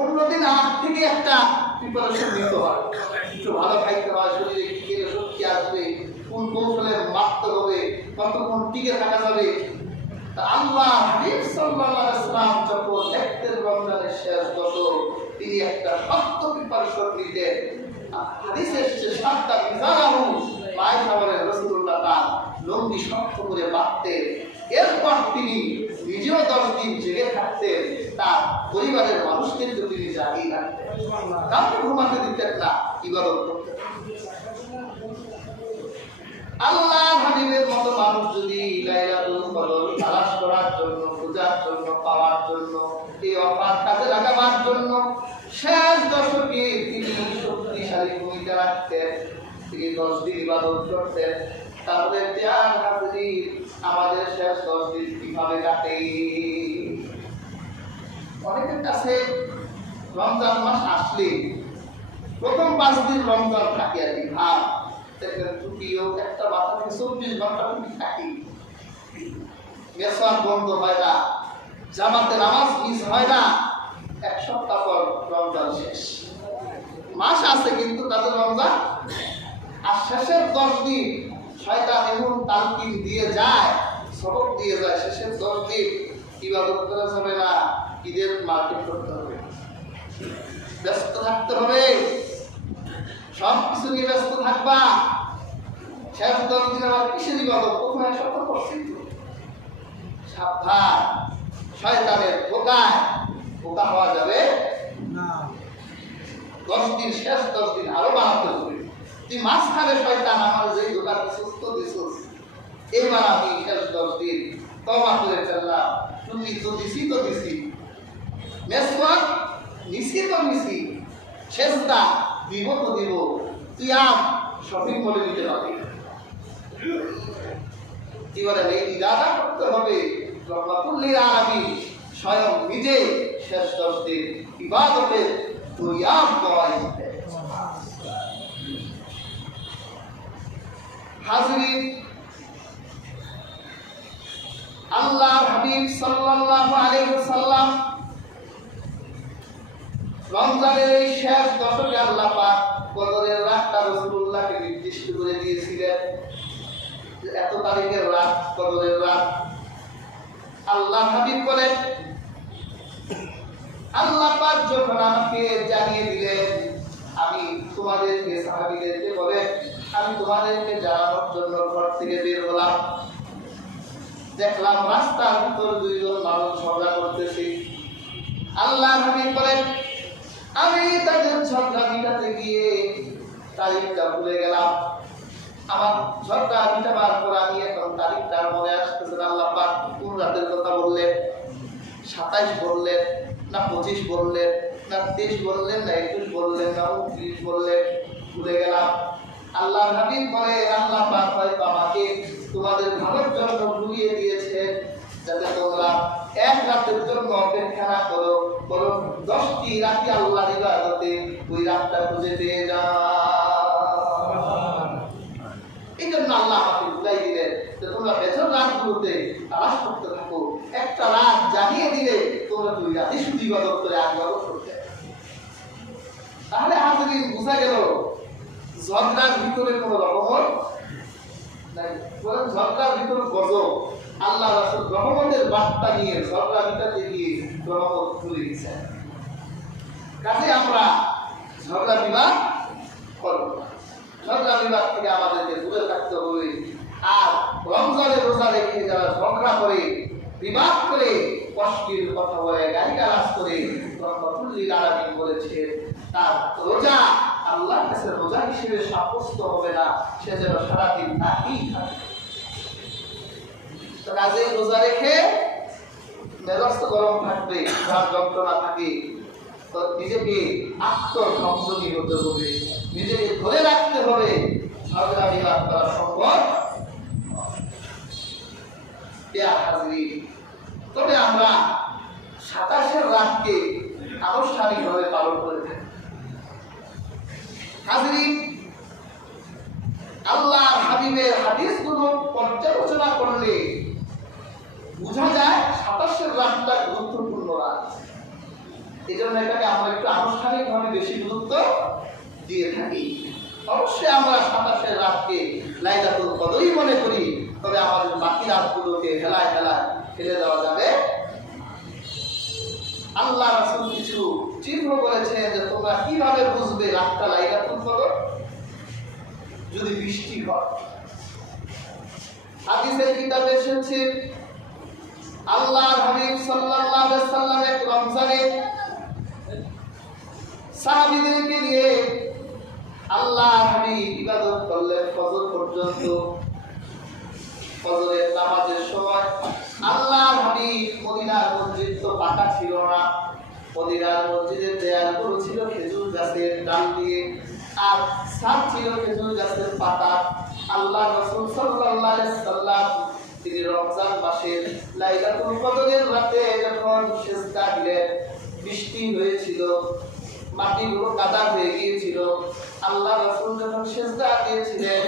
অন্য দিন আগ থেকে একটা প্রিপারেশন নিতে হয়, একটু ভালো খাইতে হয়, শরীরে কি খেলে শক্তি আসবে, কোন কৌশলে মারতে হবে, কতক্ষণ টিকে থাকা যাবে। আল্লাহ হাবিব সাল্লাল্লাহু আলাইহি ওয়াসাল্লাম যখন দেখতেন রমজানের শেষ দশক, তিনি একটা শক্ত প্রিপারেশন নিতেন। হাদিসে এসেছে সাতটা বিজারাহু আয়েশা বলেন রাসূলুল্লাহ তার লঙ্গি শক্ত করে বাঁধতেন। এরপর তিনি নিজেও 10 দিন জেগে থাকতেন, তার পরিবারের মানুষদেরকে তিনি জাগিয়ে রাখতেন, কাউকে ঘুমাতে দিতেন না, ইবাদত করতেন। আল্লাহ হাবিবের মতো মানুষ যদি লাইলাতুল কদর তালাশ করার জন্য, খোঁজার জন্য, পাওয়ার জন্য, এই অফার কাজে লাগাবার জন্য শেষ দশকে তিনি শক্তিশালী ভূমিকা রাখতেন, তিনি 10 দিন ইবাদত করতেন, তাহলে ত্যাগ হাজির আমাদের শেষ 10 দিন কিভাবে কাটে? অনেকের কাছে রমজান মাস আসলে প্রথম 5 দিন রমজান থাকে আর কি ভাব দেখবেন, ছুটিও একটা বাচ্চাকে 24 ঘন্টা ছুটি থাকে, মেসওয়াক বন্ধ হয় না, জামাতে নামাজ মিস হয় না। এক সপ্তাহ পর রমজান শেষ, মাস আছে কিন্তু তাদের রমজান। আর শেষের 10 দিন শয়তান এমন তালকিন দিয়ে যায়, সবক দিয়ে যায়, শেষের 10 দিন ইবাদত করা যাবে না, ঈদের মার্কেট করতে হবে, ব্যস্ত থাকতে হবে, সব কিছু নিয়ে ব্যস্ত থাকবা। শেষ 10 দিন আমার কিসের ইবাদত? প্রথমে সতর্ক করছি, সাবধান, শয়তানের ধোঁকায় ধোঁকা হওয়া যাবে না। 10 দিন, শেষ 10 দিন আরো বাড়াতে হবে। তুই মাঝখানে শয়তান আমার যেই ধোঁকার সুস্থ দিছিস, এইবার আমি শেষ 10 দিন তওবা করে ফেললাম, তুমি তো দিছি তো দিছি, মেসওয়াক নিছি তো নিছি, সেজদা দিব তো দিব, তুই আম সঠিক বলে দিতে পারবি। কি বলেন, এই ইরাদা করতে হবে রহমাতুল লিল আলামিন স্বয়ং নিজে শেষ 10 দিন ইবাদতে দুইয়াম করাইতে। হাজরিন, আল্লাহর হাবিব সাল্লাল্লাহু আলাইহি ওয়াসাল্লাম রমজানের এই শেষ দশকে আল্লাহ পাক কদরের রাতটা রাসূলুল্লাহকে নির্দিষ্ট করে দিয়েছিলেন, এত তারিখের রাত কদরের রাত। আল্লাহ হাবিব বলেন, আল্লাহ পাক যখন আমাকে জানিয়ে দিলেন, আমি তোমাদেরকে সাহাবীদেরকে বলেন, আমি তোমাদেরকে জানানোর জন্য ঘর থেকে বের হলাম, দেখলাম রাস্তার ভিতর 2 জন মানুষ ঝগড়া করতেছে। আল্লাহ হাবিব বলেন, আমি তাদের ঝগড়া মিটাতে গিয়ে তারিখটা ভুলে গেলাম। আমার ঝগড়া মিটাবার পর আমি এখন তারিখটার মনে আসতেছে না। আল্লাহ পাক কোন রাতের কথা বললেন? 27 বললেন না 25 বললেন না 23 বললেন না 21 বললেন না 29 বললেন, ভুলে গেলাম। আল্লাহ হাবিব বলেন, আল্লাহ পাক হয়তো আমাকে তোমাদের ভালোর জন্য ভুলিয়ে দিয়েছে, যাতে তোমরা এক রাতের জন্য অপেক্ষা না করো, বরং 10টি রাতে আল্লাহর ইবাদতে ওই রাতটা খুঁজে পেয়ে যাও। এই জন্য আল্লাহ আমাকে বুঝাই দিলেন যে তোমরা বেজর রাতগুলোতে তালাশ করতে থাকো, একটা রাত জানিয়ে দিলে তোমরা 2 রাতে শুধু ইবাদত করে ইবাদত করতে। তাহলে হাজরিন বুঝা গেল ঝগড়ার ভিতরে কোনো রহমত নাই, বরং ঝগড়ার ভিতরে গজব। আল্লাহ রাসূল রহমতের বার্তা নিয়ে ঝগড়া মিটাতে গিয়ে রহমত তুলে দিয়েছেন। কাজে আমরা ঝগড়া বিবাদ করব না, ঝগড়া বিবাদ থেকে আমাদেরকে দূরে থাকতে হবে। আর রমজানের রোজা রেখে যারা ঝগড়া করে, বিবাদ করে, কষ্টের কথা বলে, গালিগালাজ করে, রহমাতুল লিল আলামিন বলেছে তার রোজা আল্লাহর কাছে রোজা হিসেবে সাব্যস্ত হবে না, সে যেন সারাদিন নাকেই থাকে। কাজে রোজা রেখে মেজাজ তো গরম থাকবে, যার যন্ত্রণা থাকে, তো নিজেকে আত্মসংযমী হতে হবে, নিজেকে ধরে রাখতে হবে, ঝগড়া বিবাদ করা সম্ভব। তবে আমরা 27 রাতকে আনুষ্ঠানিকভাবে পালন করে থাকি। হাজরিন, আল্লাহর হাবিবের হাদিসগুলো পর্যালোচনা করলে বোঝা যায় 27 রাতটা গুরুত্বপূর্ণ রাত। এই জন্য এটাকে আমরা একটু আনুষ্ঠানিকভাবে বেশি গুরুত্ব দিয়ে থাকি। অবশ্যই আমরা 27 রাতকে লাইলাতুল কদরই মনে করি, তবে আমাদের বাকি রাতগুলোকে হেলায় হেলায় ফেলে দেওয়া যাবে। আল্লাহ রাসূল কিছু চিহ্ন বলেছেন যে তোমরা কিভাবে বুঝবে রাতটা লাইলাতুল কদর? যদি বৃষ্টি হয়। হাদিসের কিতাবে এসেছে আল্লাহর হাবিব সাল্লাল্লাহু আলাইহি ওয়াসাল্লাম এক রমজানে সাহাবীদেরকে নিয়ে আল্লাহর হাবিব ইবাদত করলেন ফজর পর্যন্ত। ফজরের নামাজের সময় আল্লাহর হাবিব, মদিনার মসজিদ তো পাকা ছিল না, মদিনার মসজিদের দেয়ালগুলো ছিল খেজুর গাছের ডাল দিয়ে, আর ছাদ ছিল খেজুর গাছের পাতা। আল্লাহ রাসূল সাল্লাল্লাহু আলাইহি ওয়াসাল্লাম তিনি রমজান মাসের লাইলাতুল কদরের রাতে যখন সিজদা দিলেন, বৃষ্টি হয়েছিল, মাটিগুলো কাদা হয়ে গিয়েছিল। আল্লাহ রাসূল যখন সিজদা দিয়েছিলেন,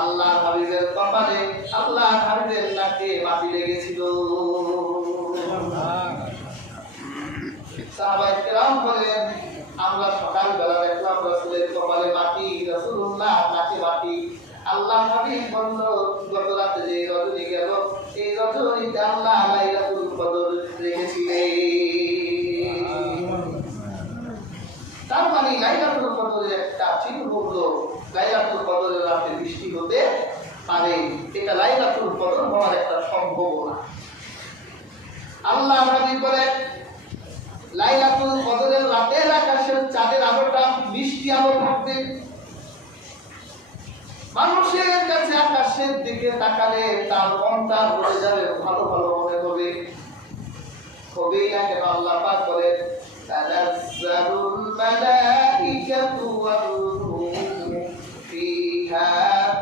আল্লাহ হাবিবের কপালে, আল্লাহ হাবিবের নাকে মাটি লেগেছিল। সাহাবায়ে কেরাম বলেন, আমরা সকালবেলা দেখলাম রাসূলের কপালে মাটি, রাসূলুল্লাহ নাকে মাটি। আল্লাহ হাবিব বলল, গত রাতে যে রজনী গেল, এই রজনীতে আল্লাহ লাইলাতুল কদর রেখেছিলেন। তার মানে লাইলাতুল কদরের একটা চিহ্ন হলো লাইলাতুল কদরের রাতে বৃষ্টি হতে পারে। এটা লাইলাতুল কদর হওয়ার একটা সম্ভাবনা। আল্লাহ হাবিব বলেন, লাইলাতুল কদরের রাতের আকাশের চাঁদের আলোটা মিষ্টি আলো থাকবে। মানুষের কাছে আকাশের দিকে তাকালে তার মনটা ভরে যাবে, ভালো ভালো মনে হবে। কবি না কেন আল্লাহ পাক বলেন, তানাজ্জালুল মালাইকাতু ওয়ার রূহু ফিহা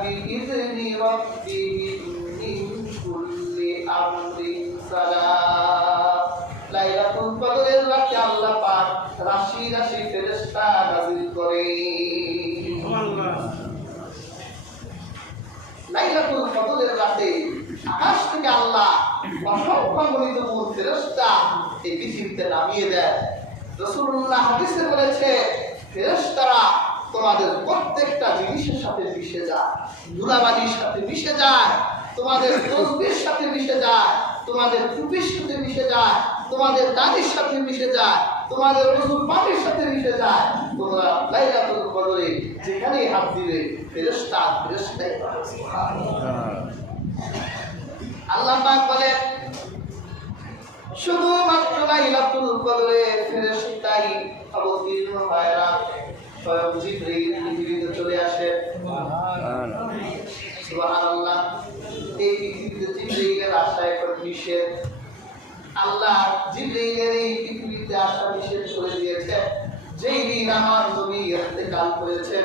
বিইذনি রাব্বিহিম মিন কুল্লি আমরিন সালাম। লাইলাতুল কদরের রাতে আল্লাহ পাক রাশি রাশি ফেরেশতা নাযিল করেন। সুবহানাল্লাহ। লাইলাতুল কদরের রাতে আকাশ থেকে আল্লাহ অসংখ্য গণিত ফেরেশতা এই পৃথিবীতে নামিয়ে দেয়। রাসূলুল্লাহ হাদিসে বলেছে, ফেরেশতারা তোমাদের প্রত্যেকটা জিনিসের সাথে মিশে যায়, ধুলাবালির সাথে মিশে যায়, তোমাদের তসবিহর সাথে মিশে যায়, তোমাদের টুপির সাথে মিশে যায়, তোমাদের দাড়ির সাথে মিশে যায়, তোমাদের ওযুর পানির সাথে মিশে যায়। তোমরা লাইলাতুল কদরে যেখানেই হাত দিলে ফেরেশতাই পাবে। সুবহানাল্লাহ। আল্লাহ পাক বলেন, শুধুমাত্র লাইলাতুল কদরে ফেরেশতাই অবতীর্ণ হয় না, স্বয়ং জিবরীল পৃথিবীতে চলে আসে। সুবহানাল্লাহ। সুবহানাল্লাহ। এই পৃথিবীতে জিবরীলের আসা এখন নিষেধ। আল্লাহ জিবরীলের এই পৃথিবীতে আসা নিষেধ করে দিয়েছে। যেই দিন আমার নবী ইন্তেকাল করেছে,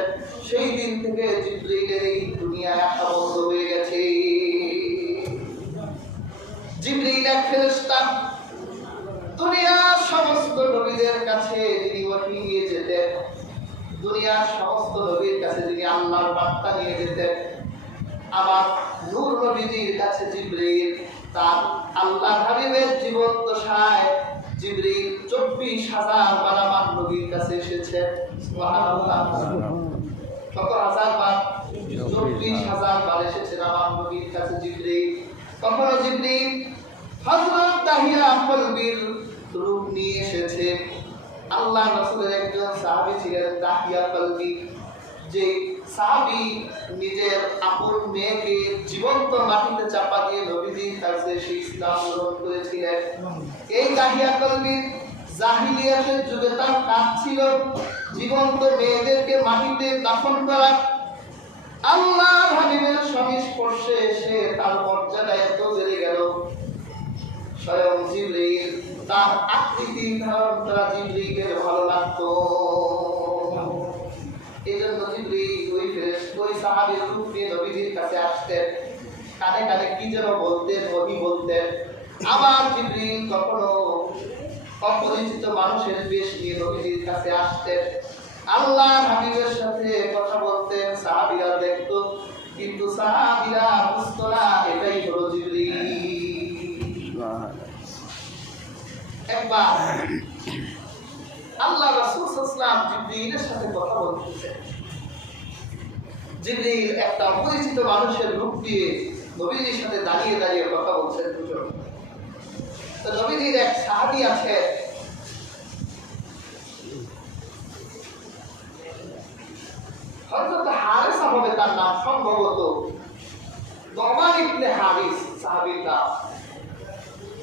সেই দিন থেকে জিবরীলের এই দুনিয়ায় আসা বন্ধ হয়ে গেছে। জিবরীল এক ফেরেশতা, দুনিয়ার সমস্ত নবীদের কাছে যিনি ওহী নিয়ে যেতেন, দুনিয়ার সমস্ত নবীর কাছে যিনি আল্লাহর বার্তা নিয়ে যেতেন। আমার নূর নবীজির কাছে জিবরীল তার আল্লাহ হাবিবের জীবন দশায় জিবরীল 24,000 বার আমার নবীর কাছে এসেছেন। সুবহানাল্লাহ। কত হাজার বার? 24,000 বার এসেছেন আমার নবীর কাছে জিবরীল। কখনো জিবরীল হযরত দাহিয়া কলবির রূপ নিয়ে এসেছে। আল্লাহ রাসূলের একজন সাহাবী ছিলেন দাহিয়া কলবি, যে সাহাবী নিজের আপন মেয়েকে জীবন্ত মাটিতে চাপা দিয়ে নবীজির কাছে সেই ইসলাম গ্রহণ করেছিলেন। এই দাহিয়া কলবি জাহিলিয়াতের যুগে তার কাজ ছিল জীবন্ত মেয়েদেরকে মাটিতে দাফন করা। আল্লাহর হাবিবের সংস্পর্শে এসে তার মর্যাদা এত বেড়ে গেল, স্বয়ং জিবরীল তার আকৃতি ধারণ করা জিবরীলের ভালো লাগতো। এই জন্য জিবরীল ওই সাহাবীর রূপ নিয়ে নবীজির কাছে আসতেন, কানে কানে কি যেন বলতেন, ওহী বলতেন। আবার জিবরীল কখনো অপরিচিত মানুষের বেশ নিয়ে নবীজির কাছে আসতেন, আল্লাহর হাবিবের সাথে কথা বলতেন। সাহাবীরা দেখতো, কিন্তু সাহাবীরা বুঝতো না এটাই হলো জিবরীল। একবার আল্লাহ রাসূল সাল্লাল্লাহু আলাইহি ওয়াসাল্লাম জিবরিলের সাথে কথা বলতেছেন। জিবরিল একটা অপরিচিত মানুষের রূপ দিয়ে নবীজির সাথে দাঁড়িয়ে দাঁড়িয়ে কথা বলছেন দুজন। তো নবীজির এক সাহাবী আছে, হযরত হারিসা হবে তার নাম, সম্ভবত নোমান ইবনে হারিস সাহাবীর নাম।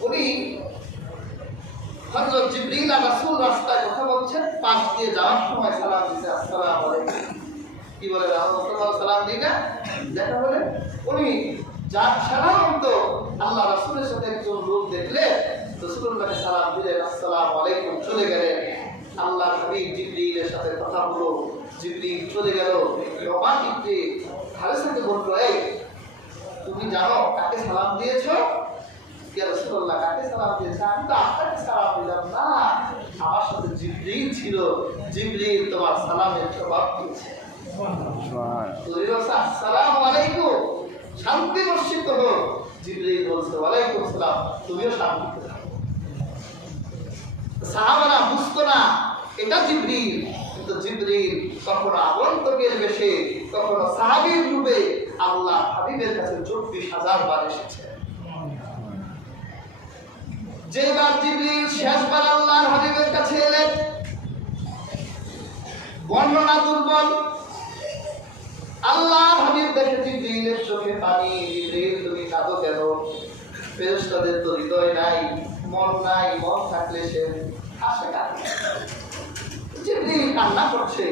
উনি হযরত জিবরিল আর রাসূল রাস্তায় কথা বলছেন, পাশ দিয়ে যাওয়ার সময় সালাম দিতে, আসসালামু আলাইকুম। কি বলে রাসূলুল্লাহ সালাম দিই না, দেখা বলে উনি যার সালাম তো আল্লাহ রাসূলের সাথে একজন লোক দেখলে রাসূলুল্লাহকে সালাম দিলেন, আসসালামু আলাইকুম, চলে গেলেন। আল্লাহ হাবিব জিবরিলের সাথে কথা বলল, জিবরিল চলে গেল। নোমান ইবনে হারিসাকে বলল, এই তুমি জানো কাকে সালাম দিয়েছো? ইয়া রাসূলুল্লাহ, কাকে সালাম দিয়েছো? আমি তো আপনাকে সালাম দিলাম না, আমার সাথে জিবরিল ছিল, জিবরিল তোমার সালামের জবাব দিয়েছে। আসসালামু আলাইকুম, শান্তি বর্ষিত হোক। জিবরিল বলছে, ওয়ালাইকুম সালাম, তুমিও শান্তি দাও। সাহাবারা বুঝতো না এটা জিবরিল, কিন্তু জিবরিল কখনো আগন্তুকের বেশে, কখনো সাহাবীর রূপে আল্লাহ হাবিবের কাছে 24,000 বার এসেছে। যেবার জিবরিল শেষবার আল্লাহর হাবিবের কাছে এলেন, বর্ণনা দুর্বল, আল্লাহর হাবিব দেখে জিবরিলের চোখে পানি। জিবরিল, তুমি কাঁদো কেন? ফেরেশতাদের তো হৃদয় নাই, মন নাই, মন থাকলে সে হাসে কাঁদে। জিবরিল কান্না করছে।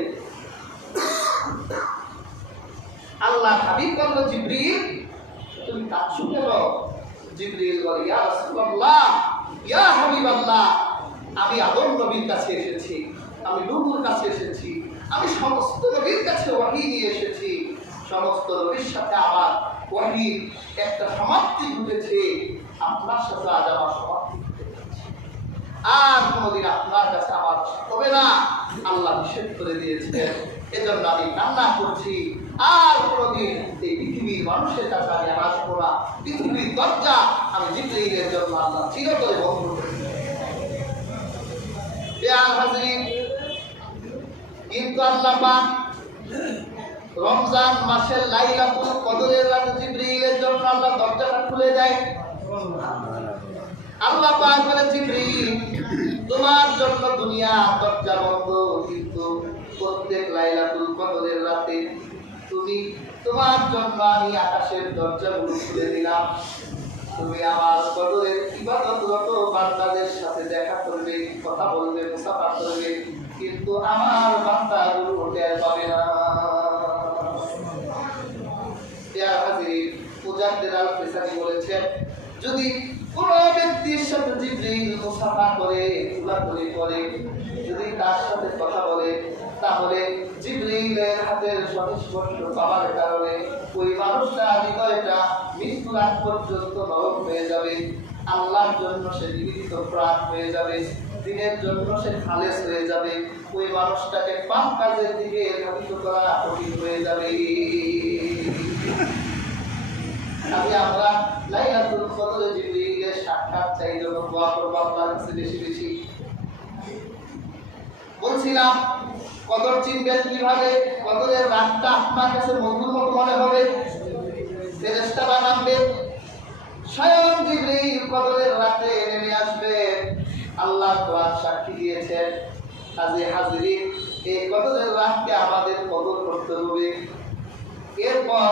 আল্লাহর হাবিব বলল, জিবরিল তুমি কাঁদছো কেন? জিবরিল বলে, ইয়া রাসূলুল্লাহ, ইয়া হাবিবাল্লাহ, আমি আদম নবীর কাছে এসেছি, আমি নূহর কাছে এসেছি, আমি সমস্ত নবীর কাছে ওহী নিয়ে এসেছি। সমস্ত নবীর সাথে আমার ওহীর একটা সমাপ্তি ঘটেছে, আপনার সাথে আজ আমার সমাপ্তি ঘটে যাচ্ছে। আর কোনোদিন আপনার কাছে আমার হবে না, আল্লাহ নিষেধ করে দিয়েছেন। এজন্য আমি কান্না করছি। আর কোনোদিন এই পৃথিবীর মানুষের কাছে আমি আসবো না। পৃথিবীর দরজা আমি জিবরিলের জন্য আল্লাহ চিরতরে বন্ধ করে দিয়েছেন। কিন্তু আল্লাহ পাক রমজান মাসের লাইলাতুল কদরের রাতে জিবরিলের জন্য আল্লাহ দরজাটা খুলে দেয়। আল্লাহ পাক বলে, জিবরিল তোমার জন্য দুনিয়ার দরজা বন্ধ, কিন্তু প্রত্যেক লাইলাতুল কদরের রাতে তোমার জন্য আমি আকাশের দরজাগুলো খুলে দিলাম। তুমি আমার কদরের ইবাদতরত বান্দাদের সাথে দেখা করবে, কথা বলবে, মুসাফা করবে, কিন্তু আমার বান্দাগুলো টের পাবে না। ইয়া হাজির, মুজাদ্দিদ আল-ফিসানি বলেছেন, যদি কোন ব্যক্তির সাথে জিবরিল মুসাফা করে, কোলাকুলি করে, যদি তার সাথে কথা বলে, তাহলে জিবরিলের হাতের সংস্পর্শ পাওয়ার কারণে ওই মানুষটার হৃদয়টা মৃত্যুর আগ পর্যন্ত নরম হয়ে যাবে। আল্লাহর জন্য সে নিবেদিত প্রাণ হয়ে যাবে, দিনের জন্য সে খালেস হয়ে যাবে। ওই মানুষটাকে পাপ কাজের দিকে ধাবিত করা কঠিন হয়ে যাবে। আমরা লাইলাতুল কদরে জিবরিলের সাক্ষাৎ চাই, জন্য দোয়া করব আল্লাহর কাছে বেশি বেশি। বলছিলাম কদর চিনবেন কিভাবে? কদরের রাতটা আপনার কাছে মধুর মতো মনে হবে, ফেরেশতারা নামবে, স্বয়ং জিবরিল কদরের রাতে নেমে আসবে। আল্লাহ কোরআন সাক্ষী দিয়েছেন। কাজে হাজিরিন, এই কদরের রাতকে আমাদের কদর করতে হবে। এরপর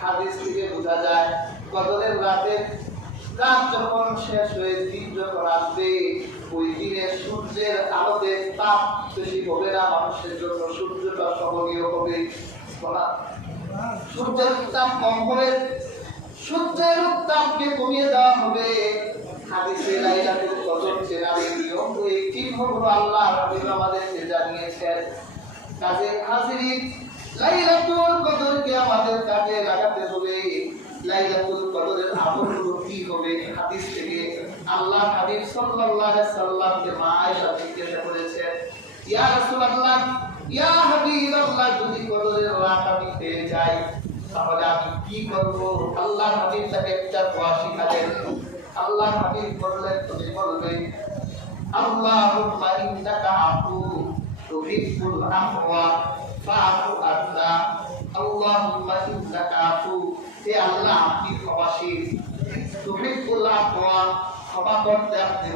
হাদিস থেকে বোঝা যায়, কদরের রাতের রাত যখন শেষ হয়ে দিন যখন আসবে, ওই দিনে সূর্যের আলোতে তাপ বেশি হবে না মানুষের জন্য, সূর্যটা সহনীয় হবে, সূর্যের উত্তাপ কম হবে, সূর্যের উত্তাপকে কমিয়ে দেওয়া হবে। হাদিসে লাইলাতুল কদর চেনার নিয়ম, এই চিহ্নগুলো আল্লাহ হাবিব আমাদেরকে জানিয়েছেন। কাজে হাজিরিন, লাইলাতুল কদরকে আমাদের কাজে লাগাতে হবে। লাইলাতুল কদরের আমলগুলো কি হবে? হাদিস থেকে আল্লাহ হাবিব সাল্লাল্লাহু আলাইহি সাল্লামকে মা আয়েশা জিজ্ঞাসা করেছেন, ইয়া রাসূলুল্লাহ, ইয়া হাবিবাল্লাহ, যদি কদরের রাত আমি পেয়ে যাই তাহলে আমি কি করব? আল্লাহ হাবিব তাকে একটা দোয়া শিখালেন। আল্লাহ হাবিব বললেন, তুমি বলবে, আল্লাহুম্মা ইন্নাকা আফু তুহিব্বুল আফওয়া ফাআফু আন্না আল্লাহুম্মা ইন্নাকা আফু। হে আল্লাহ, আপনি ক্ষমাশীল, তুহিব্বুল আফওয়া, ক্ষমা করতে আপনি